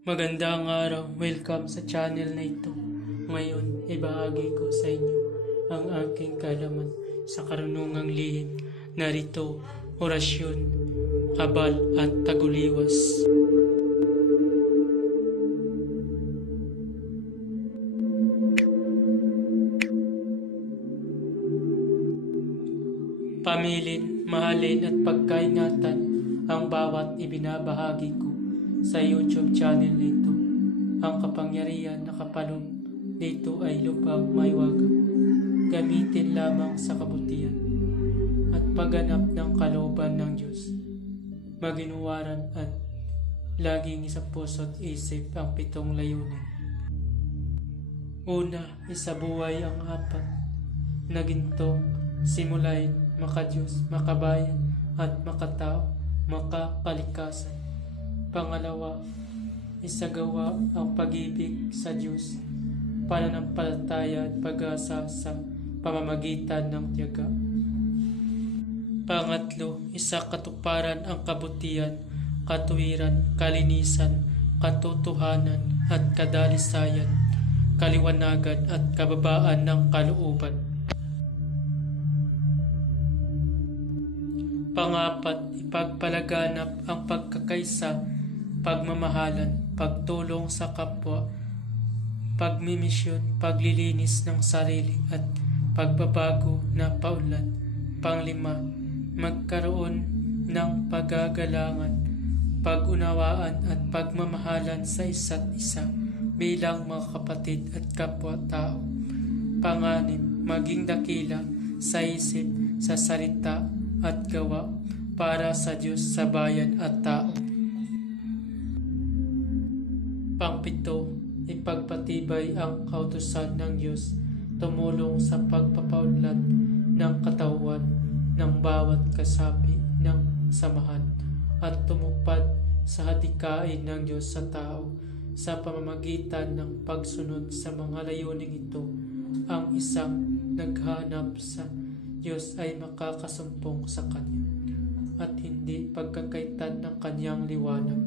Magandang araw, welcome sa channel na ito. Ngayon, ibahagi ko sa inyo ang aking kaalaman sa karunungang lihim. Narito, orasyon, habal at taguliwas. Pamilin, mahalin at pagkaingatan ang bawat ibinabahagi ko sa YouTube channel nito. Ang kapangyarihan na kapaloob dito ay lupang maiwagang. Gamitin lamang sa kabutihan at pagganap ng kalooban ng Diyos. Maginuwaran at laging sa puso't isip ang 7 layunin. Una, isabuhay ang 4 na gintong simulain makadiyos, makabayan at makatao, makakalikasan. Pangalawa, isagawa ang pag-ibig sa Diyos, pananampalataya at pag-asa sa pamamagitan ng tiyaga. Pangatlo, isakatuparan ang kabutihan, katuwiran, kalinisan, katotohanan at kadalisayan, kaliwanagan at kababaan ng kalooban. Pangapat, ipagpalaganap ang pagkakaisa, pagmamahalan, pagtulong sa kapwa, pagmimisyon, paglilinis ng sarili at pagbabago na paunlad. Panglima, magkaroon ng pagagalangan, pag-unawaan at pagmamahalan sa isa't isa bilang mga kapatid at kapwa-tao. Panganim, maging dakila sa isip, sa salita at gawa para sa Diyos, sa bayan at tao. Pangpito, ipagpatibay ang kautusan ng Diyos, tumulong sa pagpapaunlad ng katawan ng bawat kasapi ng samahan at tumupad sa hadikain ng Diyos sa tao sa pamamagitan ng pagsunod sa mga layuning ito. Ang isang naghanap sa Diyos ay makakasumpong sa Kanya at hindi pagkakaitan ng Kanyang liwanag.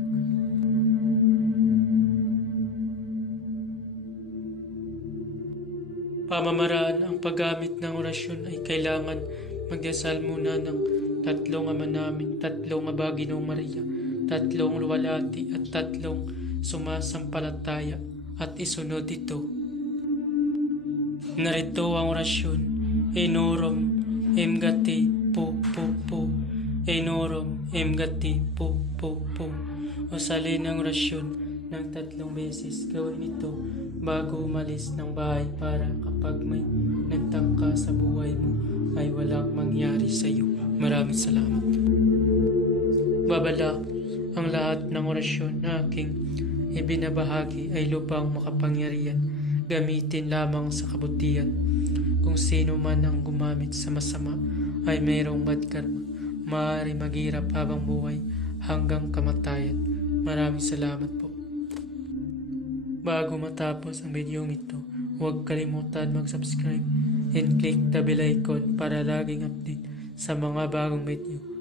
Pamamaraan ang paggamit ng orasyon ay kailangan magdasal muna ng 3 Ama Namin, 3 Aba Ginoong Maria, 3 Luwalhati at 3 sumasampalataya at isunod ito. Narito ang orasyon. Enorum emgati pu pu pu, enorum emgati pu pu pu. Usalin ang orasyon ng 3 beses. Gawin ito bago umalis ng bahay para kapag may nagtangka sa buhay mo ay walang mangyari sa iyo. Maraming salamat. Babala, ang lahat ng orasyon na aking ibinabahagi ay lupang makapangyarihan. Gamitin lamang sa kabutihan. Kung sino man ang gumamit sa masama ay mayroong bad karma. Maaari maghirap habang buhay hanggang kamatayan. Maraming salamat po. Bago matapos ang video ito, huwag kalimutan mag-subscribe and click the bell icon para laging update sa mga bagong video.